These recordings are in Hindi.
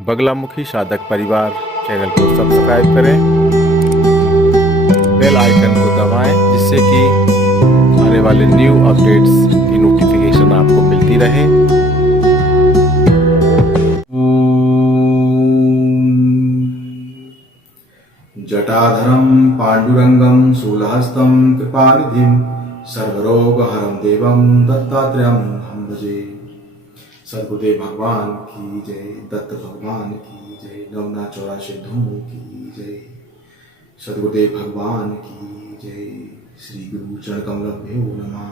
बगलामुखी साधक परिवार चैनल को सब्सक्राइब करें, बेल आइकन को दबाएं जिससे कि आने वाले न्यू अपडेट्स की नोटिफिकेशन आपको मिलती रहे। जटाधरं पाण्डुरंगं शूलहस्तं कृपानिधिं सर्वरोगहरं देवं दत्तात्रेयं हम भजे। सद्गुरुदेव भगवान की जय, दत्त भगवान की जय, नवना 84 सिद्धों की जय, सद्गुरुदेव भगवान की जय। श्री गुरु चरण कमलभ्यो नमः।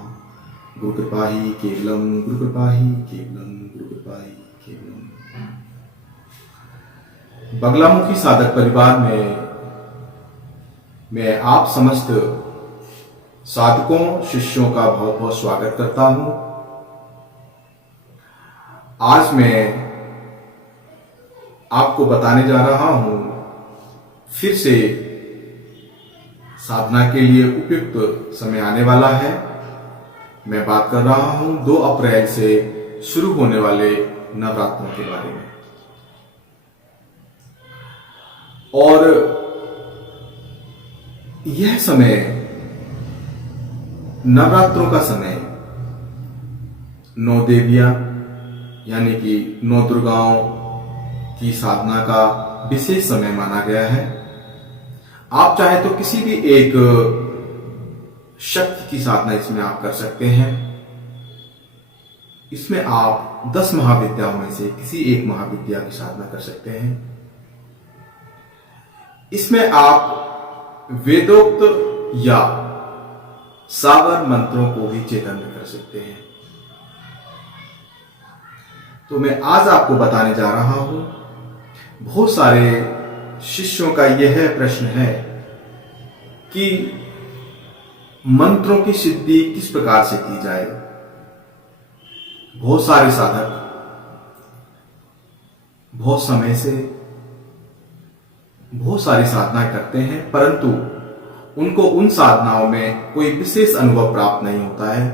गुरु कृपा ही केवलम, गुरु कृपा ही केवलम, गुरु कृपा ही केवलम। बगलामुखी साधक परिवार में मैं आप समस्त साधकों शिष्यों का बहुत बहुत स्वागत करता हूं। आज मैं आपको बताने जा रहा हूं फिर से साधना के लिए उपयुक्त समय आने वाला है। मैं बात कर रहा हूं 2 अप्रैल से शुरू होने वाले नवरात्रों के बारे में। और यह समय नवरात्रों का समय 9 देवियां यानी कि 9 दुर्गाओं की साधना का विशेष समय माना गया है। आप चाहे तो किसी भी एक शक्ति की साधना इसमें आप कर सकते हैं। इसमें आप 10 महाविद्याओं में से किसी एक महाविद्या की साधना कर सकते हैं। इसमें आप वेदोक्त या सावर मंत्रों को भी चैतन्य कर सकते हैं। तो मैं आज आपको बताने जा रहा हूं, बहुत सारे शिष्यों का यह प्रश्न है कि मंत्रों की सिद्धि किस प्रकार से की जाए। बहुत सारे साधक बहुत समय से बहुत सारी साधनाएं करते हैं, परंतु उनको उन साधनाओं में कोई विशेष अनुभव प्राप्त नहीं होता है।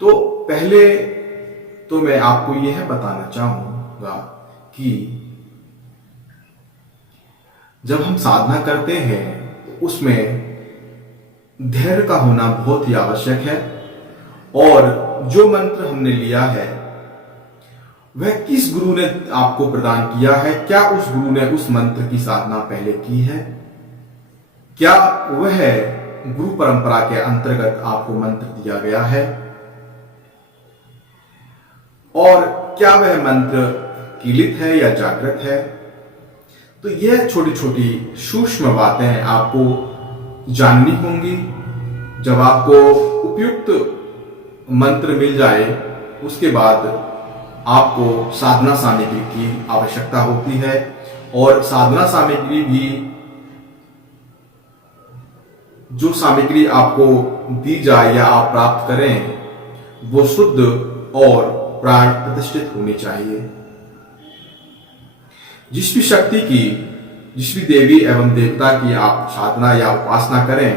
तो पहले तो मैं आपको यह बताना चाहूंगा कि जब हम साधना करते हैं तो उसमें धैर्य का होना बहुत ही आवश्यक है। और जो मंत्र हमने लिया है वह किस गुरु ने आपको प्रदान किया है, क्या उस गुरु ने उस मंत्र की साधना पहले की है, क्या वह गुरु परंपरा के अंतर्गत आपको मंत्र दिया गया है, और क्या वह मंत्र कीलित है या जागृत है। तो यह छोटी छोटी सूक्ष्म बातें आपको जाननी होंगी। जब आपको उपयुक्त मंत्र मिल जाए उसके बाद आपको साधना सामग्री की आवश्यकता होती है। और साधना सामग्री भी जो सामग्री आपको दी जाए या आप प्राप्त करें वो शुद्ध और प्राण प्रतिष्ठित होनी चाहिए। जिस भी शक्ति की, जिस भी देवी एवं देवता की आप साधना या उपासना करें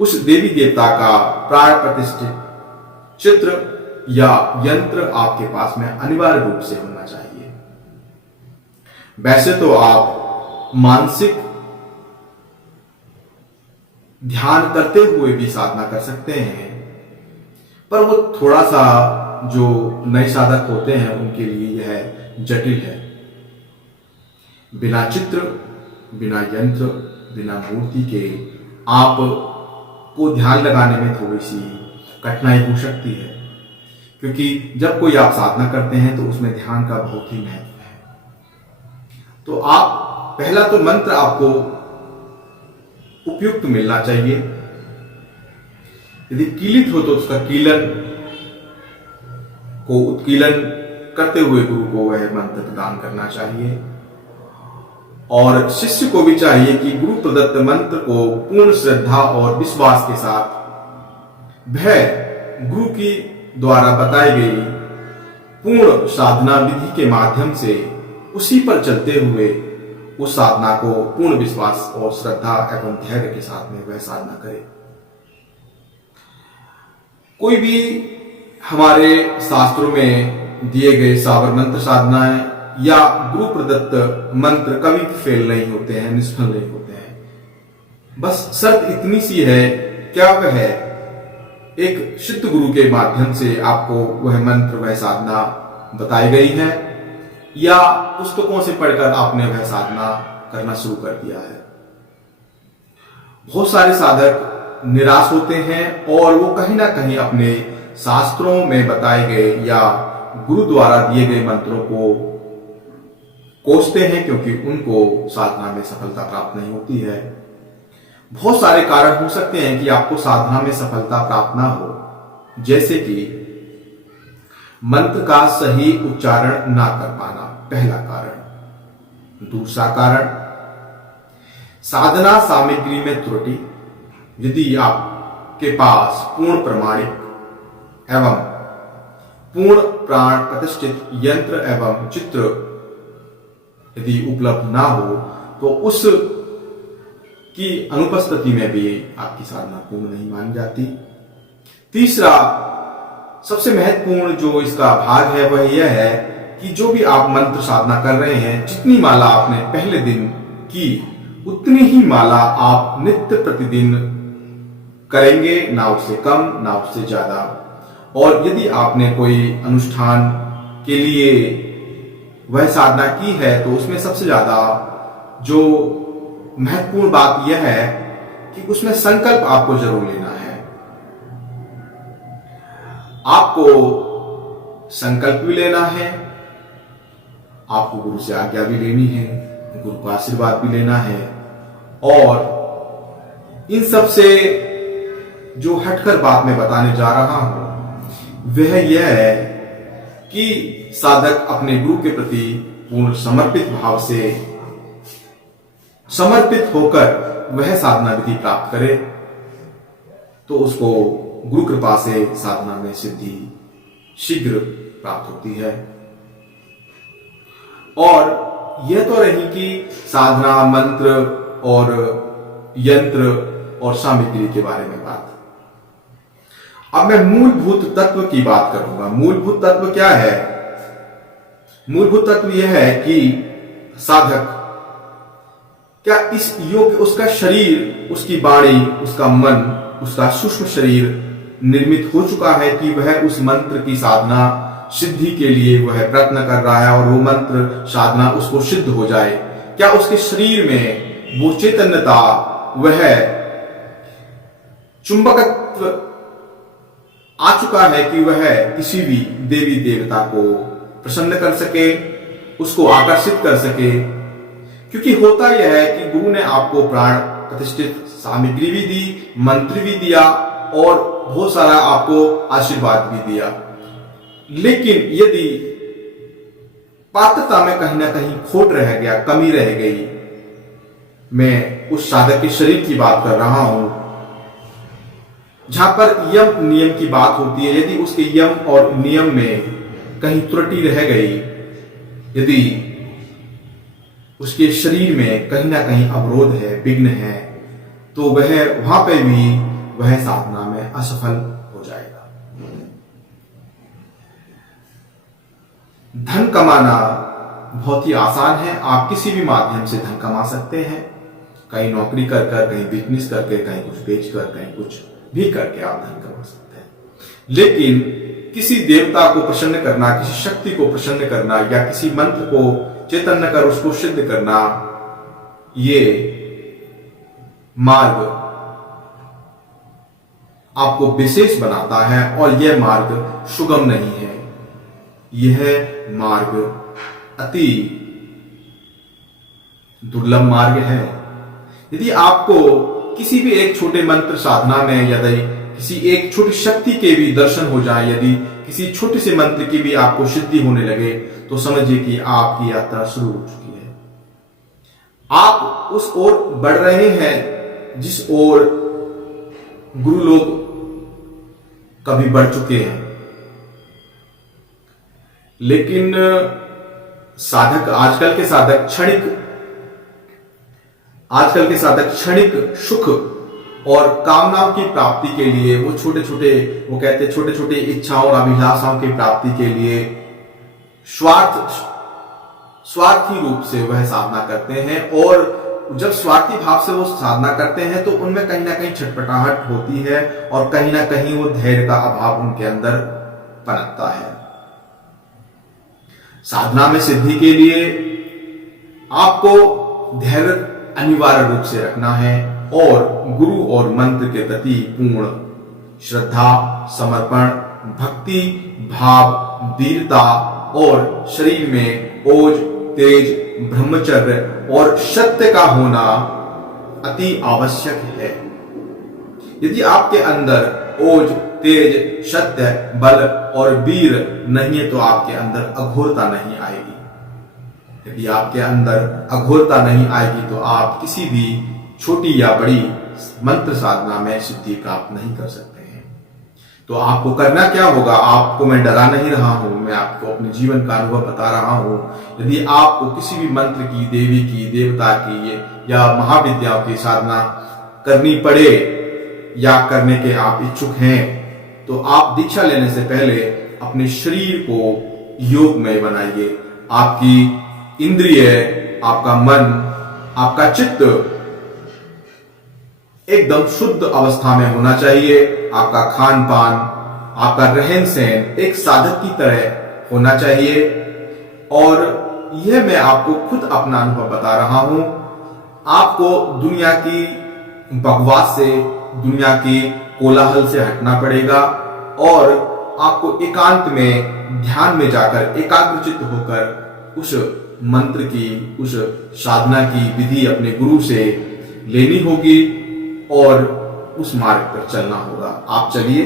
उस देवी देवता का प्राण प्रतिष्ठित चित्र या यंत्र आपके पास में अनिवार्य रूप से होना चाहिए। वैसे तो आप मानसिक ध्यान करते हुए भी साधना कर सकते हैं, पर वो थोड़ा सा जो नए साधक होते हैं उनके लिए यह जटिल है। बिना चित्र, बिना यंत्र, बिना मूर्ति के आप को ध्यान लगाने में थोड़ी सी कठिनाई हो सकती है, क्योंकि जब कोई आप साधना करते हैं तो उसमें ध्यान का बहुत ही महत्व है। तो आप पहला तो मंत्र आपको उपयुक्त मिलना चाहिए। यदि कीलित हो तो उसका कीलन को उत्कीलन करते हुए गुरु को वह मंत्र प्रदान करना चाहिए। और शिष्य को भी चाहिए कि गुरु प्रदत्त मंत्र को पूर्ण श्रद्धा और विश्वास के साथ वह गुरु की द्वारा बताई गई पूर्ण साधना विधि के माध्यम से उसी पर चलते हुए उस साधना को पूर्ण विश्वास और श्रद्धा एवं धैर्य के साथ में वह साधना करे। कोई भी हमारे शास्त्रों में दिए गए सावर मंत्र साधनाएं या गुरु प्रदत्त मंत्र कभी फेल नहीं होते हैं, निष्फल नहीं होते हैं। बस शर्त इतनी सी है, क्या वह एक सिद्ध गुरु के माध्यम से आपको वह मंत्र, वह साधना बताई गई है, या पुस्तकों से पढ़कर आपने वह साधना करना शुरू कर दिया है। बहुत सारे साधक निराश होते हैं और वो कहीं ना कहीं अपने शास्त्रों में बताए गए या गुरु द्वारा दिए गए मंत्रों को कोसते हैं, क्योंकि उनको साधना में सफलता प्राप्त नहीं होती है। बहुत सारे कारण हो सकते हैं कि आपको साधना में सफलता प्राप्त ना हो, जैसे कि मंत्र का सही उच्चारण ना कर पाना, पहला कारण। दूसरा कारण, साधना सामग्री में त्रुटि। यदि आपके पास पूर्ण प्रमाणिक एवं पूर्ण प्राण प्रतिष्ठित यंत्र एवं चित्र यदि उपलब्ध ना हो, तो उस की अनुपस्थिति में भी आपकी साधना पूर्ण नहीं मानी जाती। तीसरा, सबसे महत्वपूर्ण जो इसका भाग है वह यह है कि जो भी आप मंत्र साधना कर रहे हैं, जितनी माला आपने पहले दिन की, उतनी ही माला आप नित्य प्रतिदिन करेंगे, ना उससे कम ना उससे ज्यादा। और यदि आपने कोई अनुष्ठान के लिए वह साधना की है, तो उसमें सबसे ज्यादा जो महत्वपूर्ण बात यह है कि उसमें संकल्प आपको जरूर लेना है। आपको संकल्प भी लेना है, आपको गुरु से आज्ञा भी लेनी है, गुरु का आशीर्वाद भी लेना है, और इन सब से जो हटकर बात मैं बताने जा रहा हूं वह यह है कि साधक अपने गुरु के प्रति पूर्ण समर्पित भाव से समर्पित होकर वह साधना विधि प्राप्त करे, तो उसको गुरु कृपा से साधना में सिद्धि शीघ्र प्राप्त होती है। और यह तो रही कि साधना, मंत्र और यंत्र और सामग्री के बारे में बात। अब मैं मूलभूत तत्व की बात करूंगा। मूलभूत तत्व क्या है? मूलभूत तत्व यह है कि साधक क्या इस योग्य, उसका शरीर, उसकी वाणी, उसका मन, उसका सूक्ष्म शरीर निर्मित हो चुका है कि वह उस मंत्र की साधना सिद्धि के लिए वह प्रयत्न कर रहा है और वो मंत्र साधना उसको सिद्ध हो जाए। क्या उसके शरीर में वो चैतन्यता, वह चुंबकत्व आ चुका है कि वह किसी भी देवी देवता को प्रसन्न कर सके, उसको आकर्षित कर सके? क्योंकि होता यह है कि गुरु ने आपको प्राण प्रतिष्ठित सामग्री भी दी, मंत्र भी दिया और बहुत सारा आपको आशीर्वाद भी दिया, लेकिन यदि पात्रता में कहीं ना कहीं खोट रह गया, कमी रह गई, मैं उस साधक के शरीर की बात कर रहा हूं, जहां पर यम नियम की बात होती है, यदि उसके यम और नियम में कहीं त्रुटि रह गई, यदि उसके शरीर में कहीं ना कहीं अवरोध है, विघ्न है, तो वह वहां पे भी वह साधना में असफल हो जाएगा। धन कमाना बहुत ही आसान है। आप किसी भी माध्यम से धन कमा सकते हैं, कहीं नौकरी कर कर, कहीं बिजनेस करके, कहीं कुछ बेच कर, कहीं कुछ भी करके आप धन कमा सकते हैं। लेकिन किसी देवता को प्रसन्न करना, किसी शक्ति को प्रसन्न करना या किसी मंत्र को चैतन्य कर उसको सिद्ध करना, ये मार्ग आपको विशेष बनाता है और यह मार्ग सुगम नहीं है। यह मार्ग अति दुर्लभ मार्ग है। यदि आपको किसी भी एक छोटे मंत्र साधना में, यदि किसी एक छोटी शक्ति के भी दर्शन हो जाए, यदि किसी छोटे से मंत्र की भी आपको सिद्धि होने लगे, तो समझिए कि आपकी यात्रा शुरू हो चुकी है। आप उस ओर बढ़ रहे हैं जिस ओर गुरु लोग कभी बढ़ चुके हैं। लेकिन साधक, आजकल के साधक क्षणिक सुख और कामनाओं की प्राप्ति के लिए वो छोटे छोटे इच्छाओं और अभिलाषाओं की प्राप्ति के लिए स्वार्थ स्वार्थी रूप से वह साधना करते हैं, और जब स्वार्थी भाव से वो साधना करते हैं तो उनमें कहीं ना कहीं छटपटाहट होती है और कहीं ना कहीं वो धैर्य का अभाव उनके अंदर पनपता है। साधना में सिद्धि के लिए आपको धैर्य अनिवार्य रूप से रखना है और गुरु और मंत्र के प्रति पूर्ण श्रद्धा, समर्पण, भक्ति भाव, वीरता और शरीर में ओज, तेज, ब्रह्मचर्य और सत्य का होना अति आवश्यक है। यदि आपके अंदर ओज, तेज, सत्य, बल और वीर नहीं है तो आपके अंदर अघोरता नहीं आएगी। यदि आपके अंदर अघोरता नहीं आएगी तो आप किसी भी छोटी या बड़ी मंत्र साधना में सिद्धि प्राप्त नहीं कर सकते हैं। तो आपको करना क्या होगा, आपको मैं डरा नहीं रहा हूं, मैं आपको अपने जीवन का अनुभव बता रहा हूं। यदि आपको किसी भी मंत्र की, देवी की, देवता की या महाविद्याओं की साधना करनी पड़े या करने के आप इच्छुक हैं तो आप दीक्षा लेने से पहले अपने शरीर को योगमय बनाइए। आपकी इंद्रिय, आपका मन, आपका चित्त एकदम शुद्ध अवस्था में होना चाहिए। आपका खान पान, आपका रहन सहन एक साधक की तरह होना चाहिए। और यह मैं आपको खुद अपना अनुभव बता रहा हूं। आपको दुनिया की बकवास से, दुनिया की कोलाहल से हटना पड़ेगा और आपको एकांत में ध्यान में जाकर एकाग्रचित्त होकर उस मंत्र की, उस साधना की विधि अपने गुरु से लेनी होगी और उस मार्ग पर चलना होगा। आप चलिए।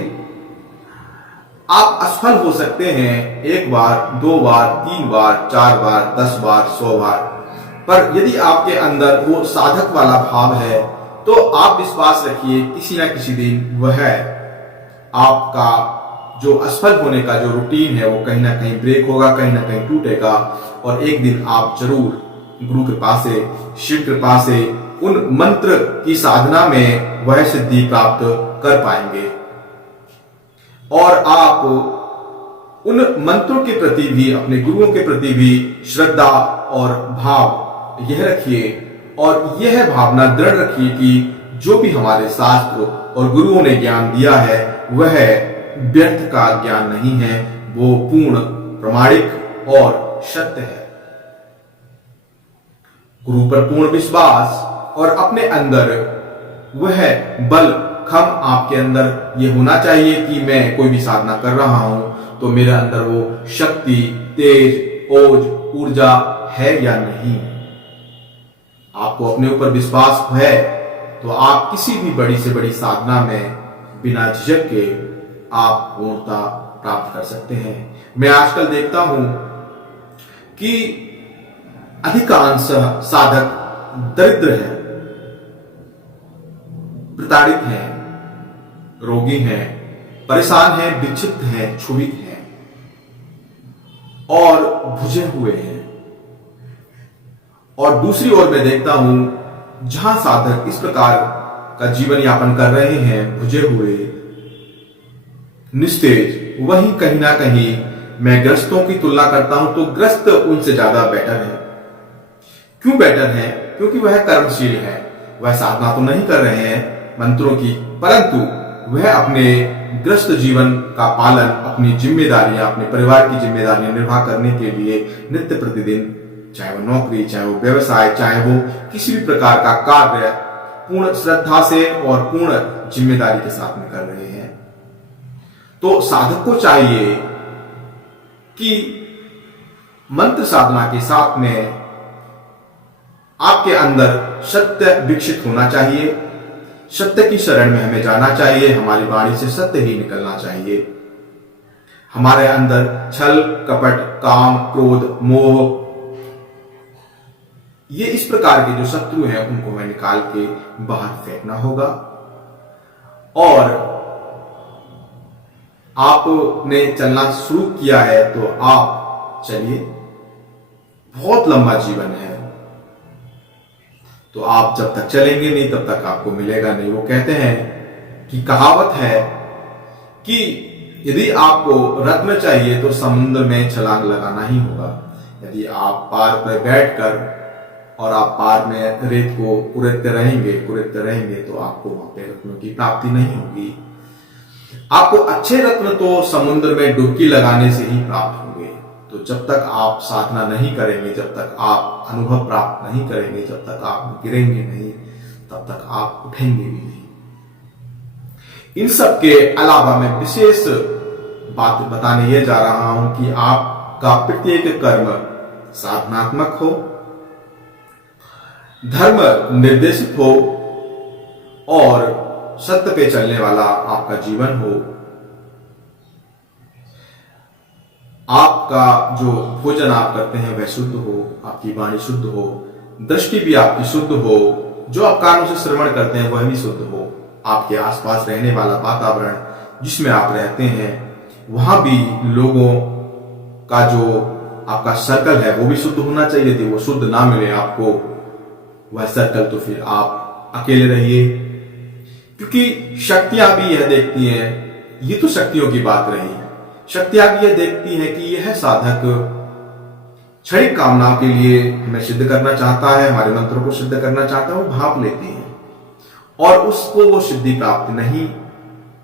आप असफल हो सकते हैं 1 बार, 2 बार, 3 बार, 4 बार, 10 बार, 100 बार, पर यदि आपके अंदर वो साधक वाला भाव है तो आप विश्वास रखिए किसी ना किसी दिन वह आपका जो असफल होने का जो रूटीन है वो कहीं ना कहीं ब्रेक होगा, कहीं ना कहीं टूटेगा और एक दिन आप जरूर गुरु कृपा से, शिव कृपा से उन मंत्र की साधना में वह सिद्धि प्राप्त कर पाएंगे। और आप उन मंत्रों के प्रति भी, अपने गुरुओं के प्रति भी श्रद्धा और भाव यह रखिए और यह भावना दृढ़ रखिए कि जो भी हमारे शास्त्र और गुरुओं ने ज्ञान दिया है वह व्यर्थ का ज्ञान नहीं है, वो पूर्ण, प्रामाणिक और सत्य है। गुरु पर पूर्ण विश्वास और अपने अंदर वह बल, खम आपके अंदर ये होना चाहिए कि मैं कोई भी साधना कर रहा हूं तो मेरे अंदर वो शक्ति, तेज, ओज, ऊर्जा है या नहीं। आपको अपने ऊपर विश्वास है तो आप किसी भी बड़ी से बड़ी साधना में बिना झिझक के आप पूर्णता प्राप्त कर सकते हैं। मैं आजकल देखता हूं कि अधिकांश साधक दरिद्र हैं, प्रताड़ित हैं, रोगी हैं, परेशान हैं, विक्षिप्त हैं, क्षुभित हैं और बुझे हुए हैं। और दूसरी ओर मैं देखता हूं जहां साधक इस प्रकार का जीवन यापन कर रहे हैं, बुझे हुए, निस्तेज, वहीं कहीं ना कहीं मैं ग्रस्तों की तुलना करता हूं तो ग्रस्त उनसे ज्यादा बेटर है। क्यों बेटर है? क्योंकि वह कर्मशील है, वह साधना तो नहीं कर रहे हैं मंत्रों की, परंतु वह अपने ग्रस्त जीवन का पालन, अपनी जिम्मेदारियां, अपने परिवार की जिम्मेदारियां निर्वाह करने के लिए नित्य प्रतिदिन, चाहे वो नौकरी, चाहे वो व्यवसाय, चाहे वो किसी भी प्रकार का कार्य पूर्ण श्रद्धा से और पूर्ण जिम्मेदारी के साथ में कर रहे हैं। तो साधक को चाहिए कि मंत्र साधना के साथ में आपके अंदर सत्य विकसित होना चाहिए। सत्य की शरण में हमें जाना चाहिए, हमारी वाणी से सत्य ही निकलना चाहिए। हमारे अंदर छल, कपट, काम, क्रोध, मोह, ये इस प्रकार के जो शत्रु हैं उनको हमें निकाल के बाहर फेंकना होगा। और आपने चलना शुरू किया है तो आप चलिए, बहुत लंबा जीवन है, तो आप जब तक चलेंगे नहीं तब तक आपको मिलेगा नहीं। वो कहते हैं कि कहावत है कि यदि आपको रत्न चाहिए तो समुद्र में छलांग लगाना ही होगा। यदि आप पार पर बैठकर और आप पार में रेत को कुरेदते रहेंगे तो आपको वहां पे रत्नों की प्राप्ति नहीं होगी। आपको अच्छे रत्न तो समुद्र में डुबकी लगाने से ही प्राप्त होंगे। तो जब तक आप साधना नहीं करेंगे, जब तक आप अनुभव प्राप्त नहीं करेंगे, जब तक आप गिरेंगे नहीं, तब तक आप उठेंगे भी नहीं। इन सब के अलावा मैं विशेष बात बताने ये जा रहा हूं कि आपका प्रत्येक कर्म साधनात्मक हो, धर्म निर्देशित हो और सत्य पे चलने वाला आपका जीवन हो। आपका जो भोजन आप करते हैं वह शुद्ध हो, आपकी वाणी शुद्ध हो, दृष्टि भी आपकी शुद्ध हो, जो आप कानों से श्रवण करते हैं वह भी शुद्ध हो। आपके आसपास रहने वाला वातावरण जिसमें आप रहते हैं वहां भी लोगों का जो आपका सर्कल है वो भी शुद्ध होना चाहिए। यदि वो शुद्ध ना मिले आपको वह सर्कल, तो फिर आप अकेले रहिए, क्योंकि शक्तियां भी यह देखती हैं, ये तो शक्तियों की बात रही, शक्तियां भी यह देखती हैं कि यह साधक क्षणिक कामनाओं के लिए हमें सिद्ध करना चाहता है, हमारे मंत्रों को सिद्ध करना चाहता है, वो भाप लेती हैं और उसको वो सिद्धि प्राप्त नहीं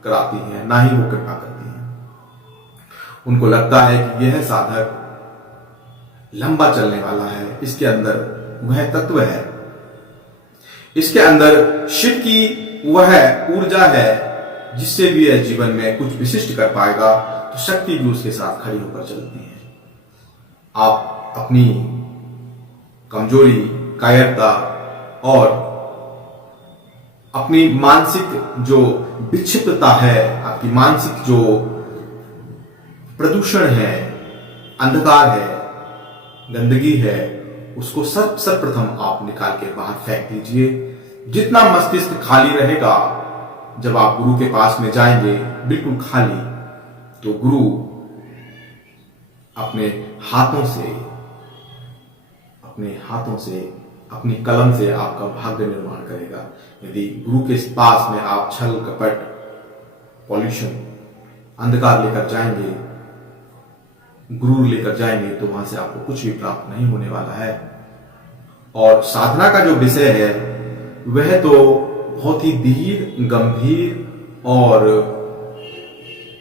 कराती हैं, ना ही वो कृपा करती हैं। उनको लगता है कि यह साधक लंबा चलने वाला है, इसके अंदर वह तत्व है, इसके अंदर शिव की वह ऊर्जा है जिससे भी यह जीवन में कुछ विशिष्ट कर पाएगा। तो शक्ति भी उसके साथ खड़ी होकर चलती है। आप अपनी कमजोरी, कायरता और अपनी मानसिक जो विक्षिप्तता है, आपकी मानसिक जो प्रदूषण है, अंधकार है, गंदगी है, उसको सर्वप्रथम आप निकाल के बाहर फेंक दीजिए। जितना मस्तिष्क खाली रहेगा, जब आप गुरु के पास में जाएंगे बिल्कुल खाली, तो गुरु अपने हाथों से अपनी कलम से आपका भाग्य निर्माण करेगा। यदि गुरु के पास में आप छल कपट, पॉल्यूशन, अंधकार लेकर जाएंगे, गुरूर लेकर जाएंगे, तो वहां से आपको कुछ भी प्राप्त नहीं होने वाला है। और साधना का जो विषय है वह तो बहुत ही दीर्घ, गंभीर और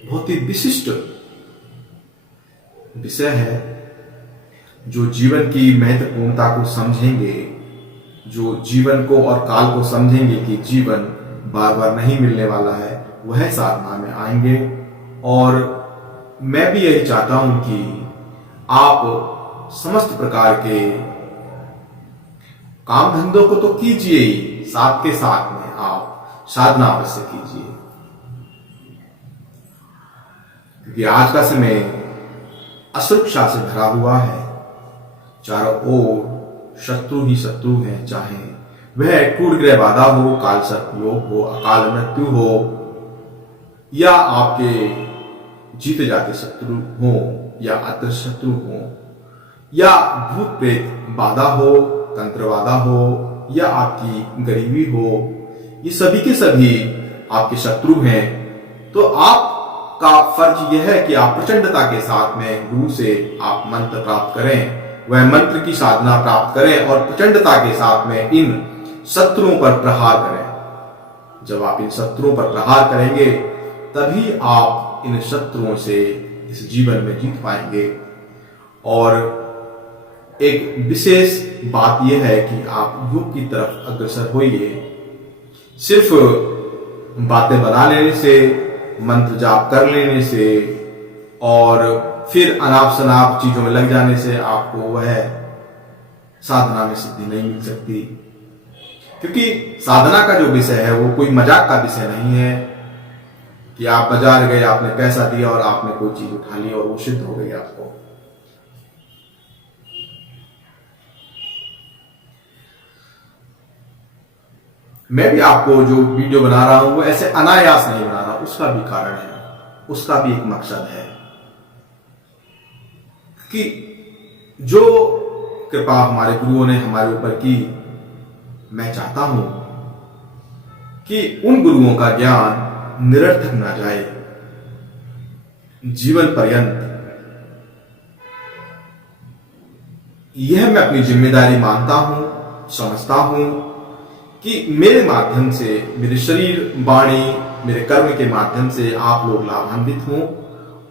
बहुत ही विशिष्ट विषय है। जो जीवन की महत्वपूर्णता को समझेंगे, जो जीवन को और काल को समझेंगे कि जीवन बार बार नहीं मिलने वाला है, वह साधना में आएंगे। और मैं भी यही चाहता हूं कि आप समस्त प्रकार के काम धंधों को तो कीजिए ही, साथ के साथ में आप साधना अवश्य कीजिए, क्योंकि आज का समय असुरक्षा से भरा हुआ है। चारों ओर शत्रु ही शत्रु हैं, चाहे वह क्रूर ग्रह बाधा हो, काल सर्प योग हो, अकाल मृत्यु हो, या आपके जीते जाते शत्रु हो, या अदृश्य शत्रु हो, या भूत प्रेत बाधा हो, तंत्र बाधा हो, या आपकी गरीबी हो, ये सभी के सभी आपके शत्रु हैं। तो आपका फर्ज यह है कि आप प्रचंडता के साथ में गुरु से आप मंत्र प्राप्त करें, वह मंत्र की साधना प्राप्त करें और प्रचंडता के साथ में इन शत्रुओं पर प्रहार करें। जब आप इन शत्रुओं पर प्रहार करेंगे तभी आप इन शत्रुओं से इस जीवन में जीत पाएंगे। और एक विशेष बात यह है कि आप योग की तरफ अग्रसर होइए। सिर्फ बातें बना लेने से, मंत्र जाप कर लेने से और फिर अनाप शनाप चीजों में लग जाने से आपको वह साधना में सिद्धि नहीं मिल सकती, क्योंकि साधना का जो विषय है वो कोई मजाक का विषय नहीं है कि आप बाजार गए, आपने पैसा दिया और आपने कोई चीज उठा ली और वो सिद्ध हो गई आपको। मैं भी आपको जो वीडियो बना रहा हूं वो ऐसे अनायास नहीं बना रहा, उसका भी कारण है, उसका भी एक मकसद है कि जो कृपा हमारे गुरुओं ने हमारे ऊपर की, मैं चाहता हूं कि उन गुरुओं का ज्ञान निरर्थक ना जाए, जीवन पर्यंत यह मैं अपनी जिम्मेदारी मानता हूं, समझता हूं कि मेरे माध्यम से, मेरे शरीर, वाणी, मेरे कर्म के माध्यम से आप लोग लाभान्वित हों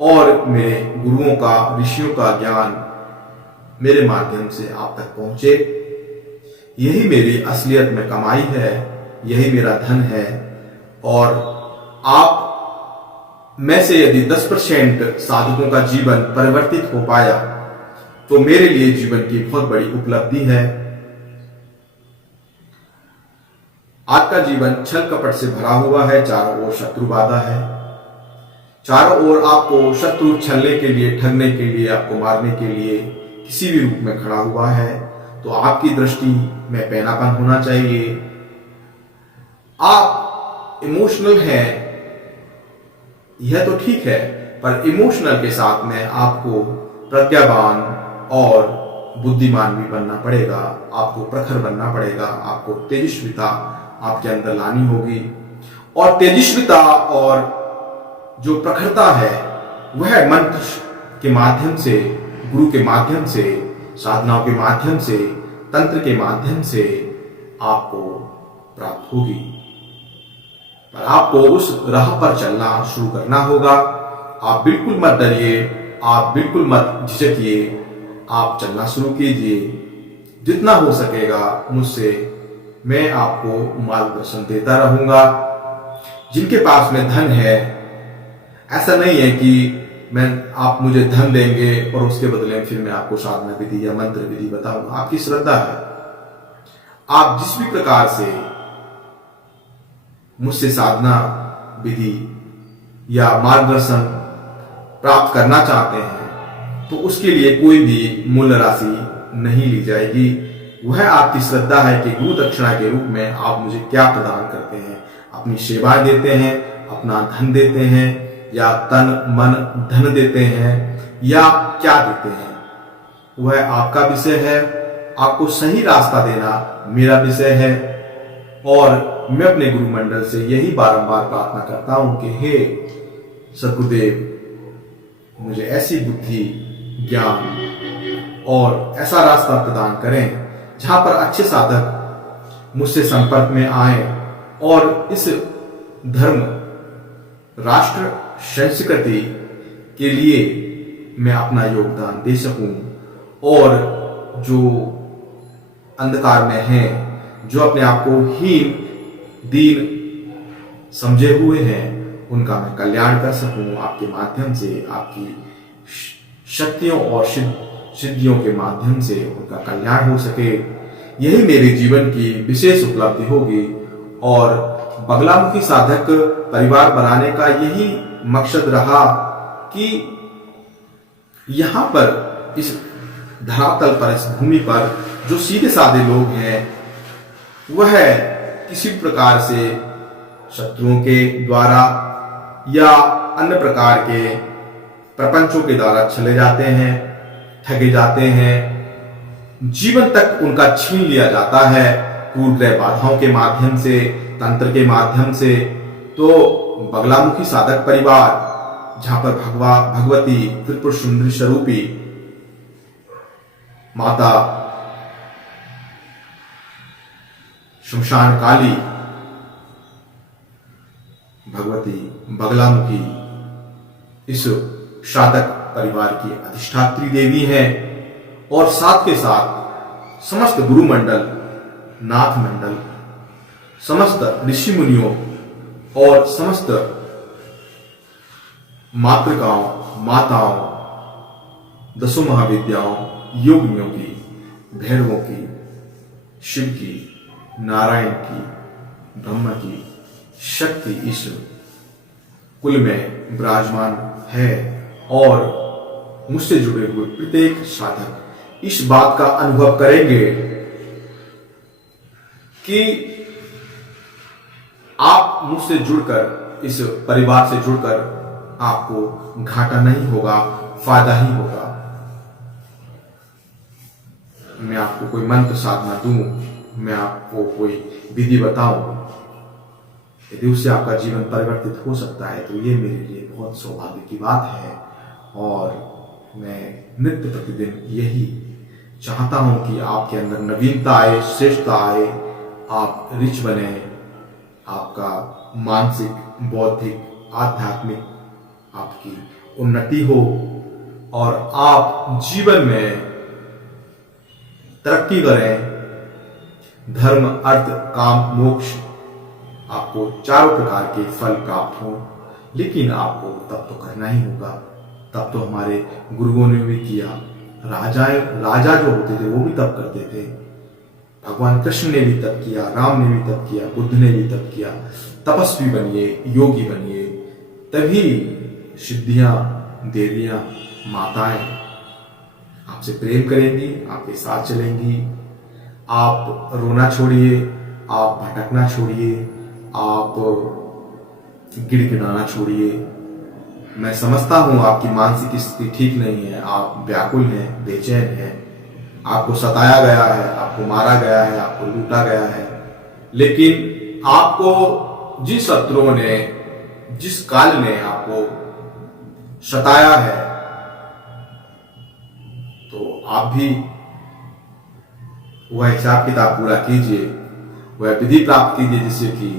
और मेरे गुरुओं का, ऋषियों का ज्ञान मेरे माध्यम से आप तक पहुंचे। यही मेरी असलियत में कमाई है, यही मेरा धन है। और आप में से यदि 10% साधकों का जीवन परिवर्तित हो पाया तो मेरे लिए जीवन की बहुत बड़ी उपलब्धि है। आज का जीवन छल कपट से भरा हुआ है, चारों ओर शत्रु बाधा है, चारों ओर आपको शत्रु छलने के लिए, ठगने के लिए, आपको मारने के लिए किसी भी रूप में खड़ा हुआ है। तो आपकी दृष्टि में पैनापन होना चाहिए। आप इमोशनल हैं, यह तो ठीक है, पर इमोशनल के साथ में आपको प्रज्ञावान और बुद्धिमान भी बनना पड़ेगा, आपको प्रखर बनना पड़ेगा, आपको तेजस्विता आपके अंदर लानी होगी। और तेजस्विता और जो प्रखरता है वह मंत्र के माध्यम से, गुरु के माध्यम से, साधनाओं के माध्यम से, तंत्र के माध्यम से आपको प्राप्त होगी। पर आपको उस राह पर चलना शुरू करना होगा। आप बिल्कुल मत डरिए, आप बिल्कुल मत झिझकिए, आप चलना शुरू कीजिए। जितना हो सकेगा मुझसे मैं आपको मार्गदर्शन देता रहूंगा। जिनके पास में धन है, ऐसा नहीं है कि आप मुझे धन देंगे और उसके बदले में फिर मैं आपको साधना विधि या मंत्र विधि बताऊंगा। आपकी श्रद्धा है। आप जिस भी प्रकार से मुझसे साधना विधि या मार्गदर्शन प्राप्त करना चाहते हैं तो उसके लिए कोई भी मूल्य राशि नहीं ली जाएगी। वह आपकी श्रद्धा है कि गुरु दक्षिणा के रूप में आप मुझे क्या प्रदान करते हैं। अपनी सेवाएं देते हैं, अपना धन देते हैं, या तन मन धन देते हैं, या क्या देते हैं, वह आपका विषय है। आपको सही रास्ता देना मेरा विषय है। और मैं अपने गुरुमंडल से यही बारंबार प्रार्थना करता हूं कि हे सद्गुरुदेव, मुझे ऐसी बुद्धि, ज्ञान और ऐसा रास्ता प्रदान करें जहां पर अच्छे साधक मुझसे संपर्क में आए और इस धर्म, राष्ट्र, संस्कृति के लिए मैं अपना योगदान दे सकूं। और जो अंधकार में हैं, जो अपने आप को हीन, दीन समझे हुए हैं, उनका मैं कल्याण कर सकूं आपके माध्यम से। आपकी शक्तियों और सिद्धियों के माध्यम से उनका कल्याण हो सके, यही मेरे जीवन की विशेष उपलब्धि होगी। और बगलामुखी साधक परिवार बनाने का यही मकसद रहा कि यहां पर, इस धरातल पर, इस भूमि पर जो सीधे साधे लोग हैं वह किसी प्रकार से शत्रुओं के द्वारा या अन्य प्रकार के प्रपंचों के द्वारा छले जाते हैं, ठगे जाते हैं, जीवन तक उनका छीन लिया जाता है क्रूर बाधाओं के माध्यम से, तंत्र के माध्यम से। तो बगलामुखी साधक परिवार, जहां पर भगवती त्रिपुर सुंदरी स्वरूपी माता शमशान काली भगवती बगलामुखी इस साधक परिवार की अधिष्ठात्री देवी है। और साथ के साथ समस्त गुरु मंडल, नाथ मंडल, समस्त ऋषि मुनियों और समस्त मातृकाओं, माताओं, दसों महाविद्याओं, योगियों की, भैरवों की, शिव की, नारायण की, ब्रह्मा की शक्ति इस कुल में विराजमान है। और मुझसे जुड़े हुए प्रत्येक साधक इस बात का अनुभव करेंगे कि आप मुझसे जुड़कर, इस परिवार से जुड़कर आपको घाटा नहीं होगा, फायदा ही होगा। मैं आपको कोई मंत्र साधना दूं, मैं आपको कोई विधि बताऊं, यदि उससे आपका जीवन परिवर्तित हो सकता है तो ये मेरे लिए बहुत सौभाग्य की बात है। और मैं नित्य प्रतिदिन यही चाहता हूं कि आपके अंदर नवीनता आए, श्रेष्ठता आए, आप रिच बने, आपका मानसिक, बौद्धिक, आध्यात्मिक आपकी उन्नति हो और आप जीवन में तरक्की करें। धर्म, अर्थ, काम, मोक्ष, आपको चारों प्रकार के फल प्राप्त हों। लेकिन आपको तब तो करना ही होगा, तब तो हमारे गुरुओं ने भी किया। राजा जो होते थे वो भी तब करते थे, भगवान कृष्ण ने भी तब किया, राम ने भी तब किया, बुद्ध ने भी तब किया। तपस्वी बनिए, योगी बनिए, तभी सिद्धियां, देवियां, माताएं आपसे प्रेम करेंगी, आपके साथ चलेंगी। आप रोना छोड़िए, आप भटकना छोड़िए, आप गिड़गिड़ाना छोड़िए। मैं समझता हूं आपकी मानसिक स्थिति ठीक नहीं है, आप व्याकुल हैं, बेचैन हैं, आपको सताया गया है, आपको मारा गया है, आपको लूटा गया है। लेकिन आपको जिस शत्रुओं ने, जिस काल ने आपको सताया है, तो आप भी वह हिसाब किताब पूरा कीजिए, वह विधि प्राप्त कीजिए, जिससे कि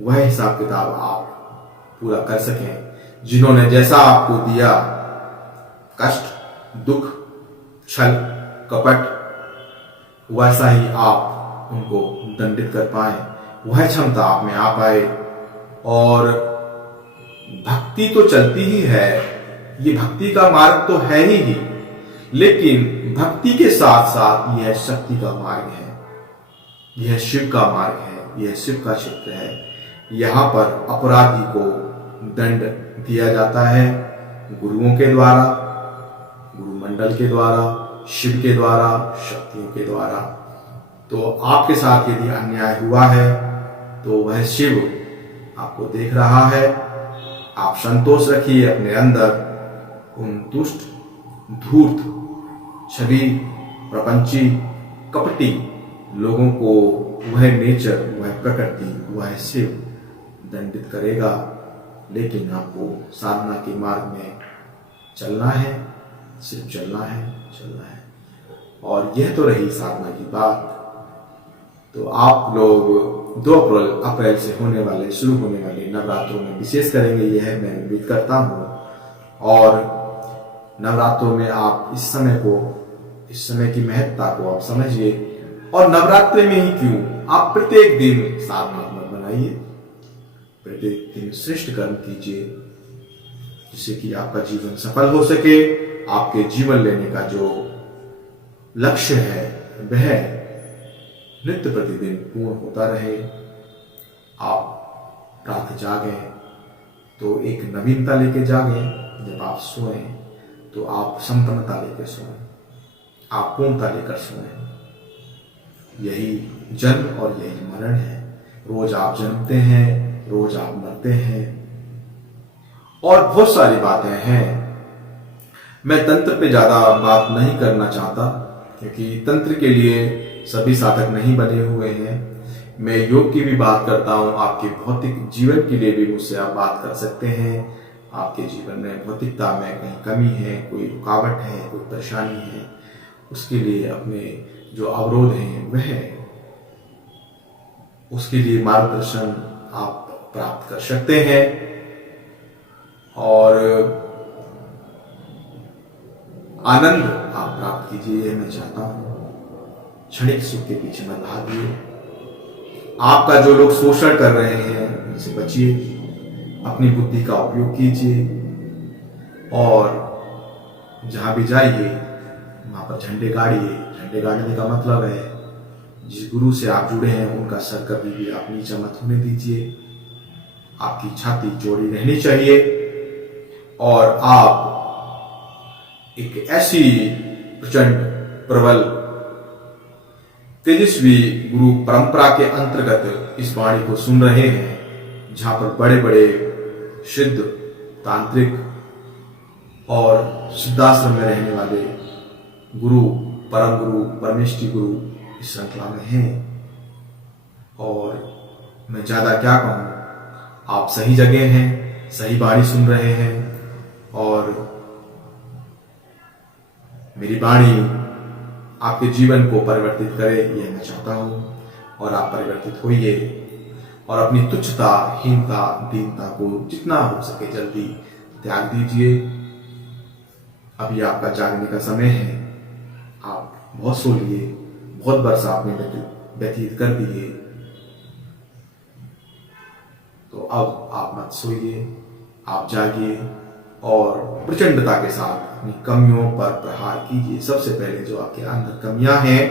वह हिसाब किताब आप पूरा कर सकें। जिन्होंने जैसा आपको दिया, कष्ट, दुख, छल, कपट, वैसा ही आप उनको दंडित कर पाए, वह क्षमता आप में आ पाए। और भक्ति तो चलती ही है, ये भक्ति का मार्ग तो है ही, लेकिन भक्ति के साथ साथ यह शक्ति का मार्ग है, यह शिव का मार्ग है, यह शिव का क्षेत्र है। यहाँ पर अपराधी को दंड दिया जाता है गुरुओं के द्वारा, गुरुमंडल के द्वारा, शिव के द्वारा, शक्तियों के द्वारा। तो आपके साथ यदि अन्याय हुआ है तो वह शिव आपको देख रहा है। आप संतोष रखिए अपने अंदर, उन दुष्ट, धूर्त, छवि, प्रपंची, कपटी लोगों को वह नेचर, वह प्रकृति, वह शिव दंडित करेगा। लेकिन आपको साधना के मार्ग में चलना है, सिर्फ चलना है, चलना है। और यह तो रही साधना की बात। तो आप लोग 2 अप्रैल से शुरू होने वाले नवरात्रों में विशेष करेंगे, यह मैं उम्मीद करता हूँ। और नवरात्रों में आप इस समय की महत्ता को आप समझिए। और नवरात्रि में ही क्यों, आप प्रत्येक दिन साधनात्मक बनाइए, प्रत्येक दिन श्रेष्ठ कर्म कीजिए, जिससे कि आपका जीवन सफल हो सके। आपके जीवन लेने का जो लक्ष्य है वह नित्य प्रतिदिन पूर्ण होता रहे। आप रात जागें तो एक नवीनता लेके जागें, जब आप सोएं तो आप संपन्नता लेकर सोएं, आप पूर्णता लेकर सोएं। यही जन्म और यही मरण है। रोज आप जन्मते हैं, रोज आप मरते हैं। और बहुत सारी बातें हैं। मैं तंत्र पे ज्यादा बात नहीं करना चाहता, क्योंकि तंत्र के लिए सभी साधक नहीं बने हुए हैं। मैं योग की भी बात करता हूँ, आपके भौतिक जीवन के लिए भी मुझसे आप बात कर सकते हैं। आपके जीवन में भौतिकता में कहीं कमी है, कोई रुकावट है, कोई परेशानी है, उसके लिए अपने जो अवरोध हैं वह, उसके लिए मार्गदर्शन आप प्राप्त कर सकते हैं। और आनंद आप प्राप्त कीजिए, यह मैं चाहता हूं। क्षणिक सुख के पीछे मत भागिए। आपका जो लोग शोषण कर रहे हैं उनसे बचिए, अपनी बुद्धि का उपयोग कीजिए। और जहां भी जाइए वहां पर झंडे गाड़िए। झंडे गाड़ने का मतलब है जिस गुरु से आप जुड़े हैं उनका सर कभी भी आप नीचा मत होने दीजिए। आपकी छाती चौड़ी रहनी चाहिए और आप एक ऐसी प्रचंड, प्रबल, तेजस्वी गुरु परंपरा के अंतर्गत इस वाणी को सुन रहे हैं, जहां पर बड़े बड़े सिद्ध, तांत्रिक और सिद्धाश्रम में रहने वाले गुरु, परम गुरु, परमेष्ठी गुरु इस श्रृंखला में हैं। और मैं ज्यादा क्या कहूं, आप सही जगह हैं, सही वाणी सुन रहे हैं। और मेरी वाणी आपके जीवन को परिवर्तित करे, यह मैं चाहता हूँ। और आप परिवर्तित होइए और अपनी तुच्छता, हीनता, दीनता को जितना हो सके जल्दी त्याग दीजिए। अभी आपका जागने का समय है। आप बहुत सो लिए, बहुत बरस आपने व्यतीत कर दिए, तो अब आप मत सोइए, आप जागिए और प्रचंडता के साथ अपनी कमियों पर प्रहार कीजिए। सबसे पहले जो आपके अंदर कमियां हैं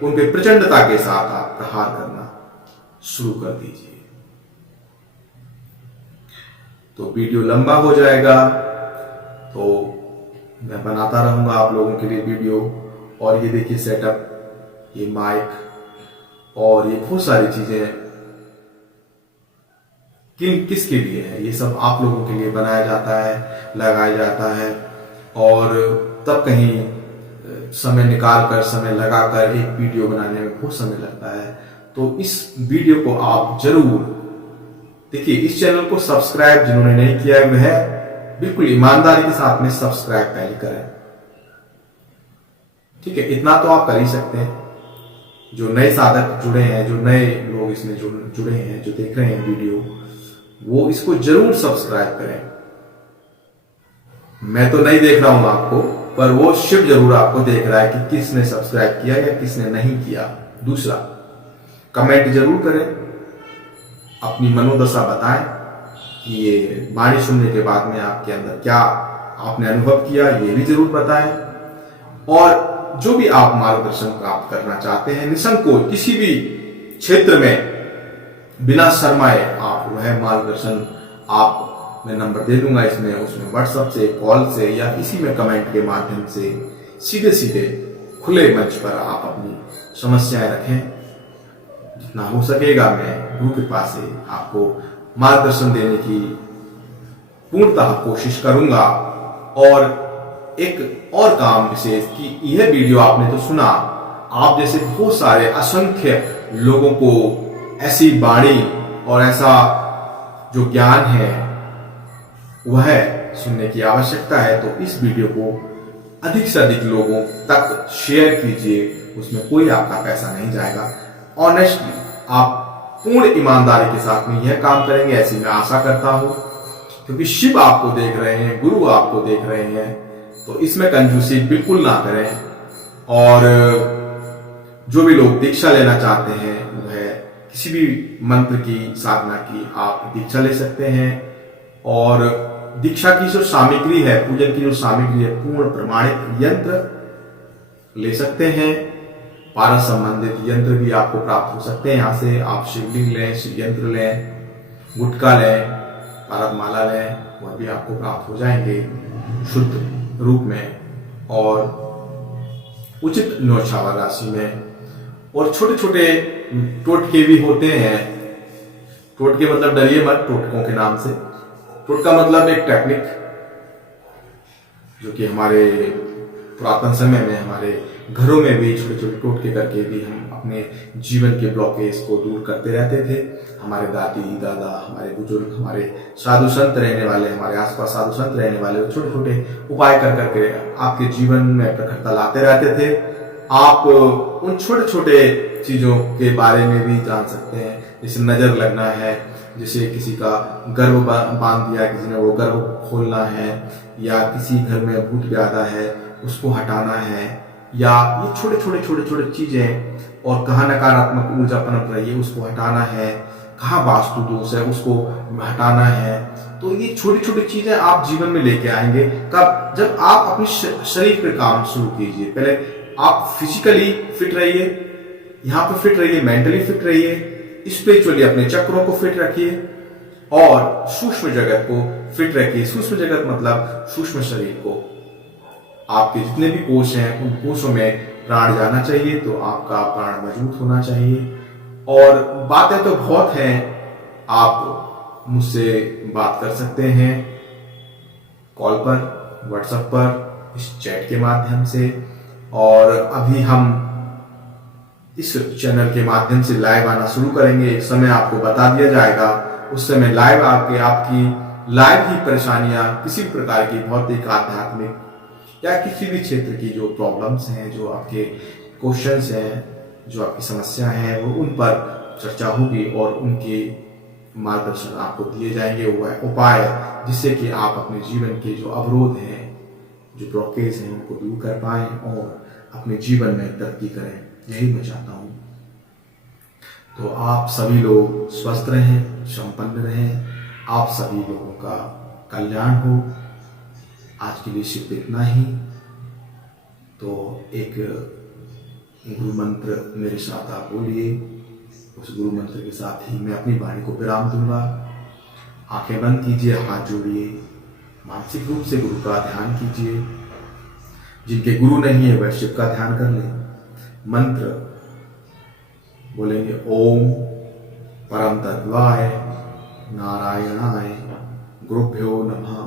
उन पे प्रचंडता के साथ आप प्रहार करना शुरू कर दीजिए। तो वीडियो लंबा हो जाएगा, तो मैं बनाता रहूंगा आप लोगों के लिए वीडियो। और ये देखिए सेटअप, ये माइक और ये बहुत सारी चीजें किसके लिए है, ये सब आप लोगों के लिए बनाया जाता है, लगाया जाता है। और तब कहीं समय निकाल कर, समय लगाकर एक वीडियो बनाने में बहुत समय लगता है। तो इस वीडियो को आप जरूर देखिए। इस चैनल को सब्सक्राइब जिन्होंने नहीं किया है वह बिल्कुल ईमानदारी के साथ में सब्सक्राइब पहले करें, ठीक है। इतना तो आप कर ही सकते हैं। जो नए साधक जुड़े हैं, जो नए लोग इसमें जुड़े हैं, जो देख रहे हैं वीडियो, वो इसको जरूर सब्सक्राइब करें। मैं तो नहीं देख रहा हूं आपको, पर वो शिव जरूर आपको देख रहा है कि किसने सब्सक्राइब किया या किसने नहीं किया। दूसरा, कमेंट जरूर करें, अपनी मनोदशा बताएं कि ये वाणी सुनने के बाद में आपके अंदर क्या आपने अनुभव किया, ये भी जरूर बताएं। और जो भी आप मार्गदर्शन प्राप्त करना चाहते हैं, निसंकोच किसी भी क्षेत्र में बिना शर्माए आप वह मार्गदर्शन, आप मैं नंबर दे दूंगा इसमें, उसमें व्हाट्सएप से, कॉल से या किसी में कमेंट के माध्यम से सीधे सीधे खुले मंच पर आप अपनी समस्याएं रखें। जितना हो सकेगा मैं गुरु कृपा से आपको मार्गदर्शन देने की पूर्णतः कोशिश करूंगा। और एक और काम विशेष कि यह वीडियो आपने तो सुना, आप जैसे बहुत सारे असंख्य लोगों को ऐसी वाणी और ऐसा जो ज्ञान है वह सुनने की आवश्यकता है। तो इस वीडियो को अधिक से अधिक लोगों तक शेयर कीजिए, उसमें कोई आपका पैसा नहीं जाएगा। ऑनेस्टली आप पूर्ण ईमानदारी के साथ में यह काम करेंगे, ऐसी मैं आशा करता हूं, क्योंकि शिव आपको देख रहे हैं, गुरु आपको देख रहे हैं। तो इसमें कंजूसी बिल्कुल ना करें। और जो भी लोग दीक्षा लेना चाहते हैं वह किसी भी मंत्र की, साधना की आप दीक्षा ले सकते हैं। और दीक्षा की जो सामग्री है, पूजन की जो सामग्री है, पूर्ण प्रमाणित यंत्र ले सकते हैं। पारस संबंधित यंत्र भी आपको प्राप्त हो सकते हैं। यहाँ से आप शिवलिंग लें, शिव यंत्र लें, गुटका लें, पारदमाला लें, वह भी आपको प्राप्त हो जाएंगे शुद्ध रूप में और उचित न्यौछावर राशि में। और छोटे छोटे टोटके भी होते हैं। टोटके मतलब डरिए मत टोटकों के नाम से। टोटका मतलब एक टेक्निक जो कि हमारे पुरातन समय में हमारे घरों में भी छोटे छोटे टोटके करके भी हम अपने जीवन के ब्लॉकेज को दूर करते रहते थे। हमारे दादी दादा, हमारे बुजुर्ग, हमारे साधु संत रहने वाले, हमारे आसपास साधु संत रहने वाले छोटे छोटे उपाय कर करके आपके जीवन में प्रखरता लाते रहते थे। आप उन छोटे छोटे चीजों के बारे में भी जान सकते हैं। जैसे नजर लगना है, जैसे किसी का गर्भ बांध दिया, किसी ने वो गर्भ खोलना है, या किसी घर में भूत व्याधा है उसको हटाना है, या ये छोटे छोटे चीजें। और कहाँ नकारात्मक ऊर्जा पनप रही है उसको हटाना है, कहाँ वास्तु दोष है उसको हटाना है। तो ये छोटी छोटी चीजें आप जीवन में लेके आएंगे कब? जब आप अपने शरीर पे काम शुरू कीजिए। पहले आप फिजिकली फिट रहिए, यहाँ पे फिट रहिए, मेंटली फिट रहिए, स्पिरिचुअली अपने चक्रों को फिट रखिए और सूक्ष्म जगत को फिट रखिए। सूक्ष्म जगत मतलब सूक्ष्म शरीर को। आपके जितने भी कोष हैं उन कोषों में प्राण जाना चाहिए, तो आपका प्राण मजबूत होना चाहिए। और बातें तो बहुत हैं, आप मुझसे बात कर सकते हैं कॉल पर, व्हाट्सएप पर, इस चैट के माध्यम से। और अभी हम इस चैनल के माध्यम से लाइव आना शुरू करेंगे। एक समय आपको बता दिया जाएगा, उस समय लाइव आके आपकी लाइव ही परेशानियां, किसी भी प्रकार की भौतिक, आध्यात्मिक या किसी भी क्षेत्र की जो प्रॉब्लम्स हैं, जो आपके क्वेश्चंस हैं, जो आपकी समस्या हैं, वो उन पर चर्चा होगी और उनके मार्गदर्शन आपको दिए जाएंगे, वो उपाय, जिससे कि आप अपने जीवन के जो अवरोध हैं, जो ब्लॉकेज हैं, उनको दूर कर पाएं और अपने जीवन में तरक्की करें। यही मैं चाहता हूँ। तो आप सभी लोग स्वस्थ रहें, संपन्न रहें, आप सभी लोगों का कल्याण हो। आज के लिए सिर्फ इतना ही। तो एक गुरु मंत्र मेरे साथ आप बोलिए। उस गुरु मंत्र के साथ ही मैं अपनी वाणी को विराम दूंगा। आंखें बंद कीजिए, हाथ जोड़िए, मानसिक रूप से गुरु का ध्यान कीजिए। जिनके गुरु नहीं है वह शिव का ध्यान कर ले। मंत्र बोलेंगे, ओम परम तत्वाय नारायणाय गुरुभ्यो नमः।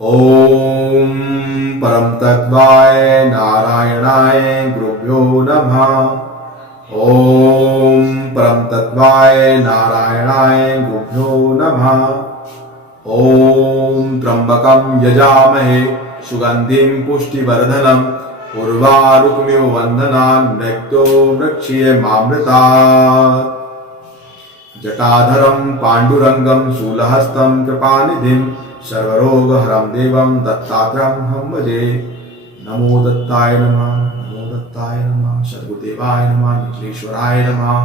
ओम परम तत्वाय नारायणाय गुरुभ्यो नमः। ओम परम तत्वाय नारायणाय गुरुभ्यो नमः। ओम त्र्यंबकं यजामहे सुगंधिं पुष्टिवर्धनम् उर्वारुकमिव वन्दनान् मृत्यो वृक्षीयमामृतात्। जटाधरं पाण्डुरंगं शूलहस्तं कृपानिधिं सर्वरोगहरं देवं दत्तात्रेयं हम भजे। नमो दत्ताय नमः, नमो दत्ताय नमः, सद्गुरुदेवाय नमः, निखिलेश्वराय नमः।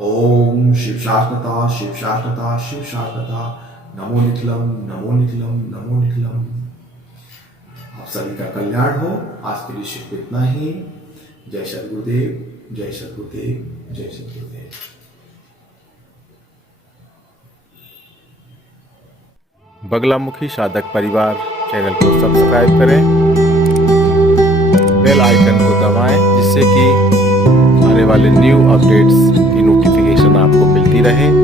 ओम शिव शाश्वता शिव शाश्वता शिव शाश्वता। नमो निखिलम नमो निखिलम नमो निखिलम। आप सभी का कल्याण हो। आज के लिए सिर्फ इतना ही। जय सद्गुरुदेव, जय सद्गुरुदेव, जय सद्गुरुदेव। बगलामुखी साधक परिवार चैनल को सब्सक्राइब करें, बेल आइकन को दबाएं, जिससे कि आने वाले न्यू अपडेट्स की नोटिफिकेशन आपको मिलती रहे।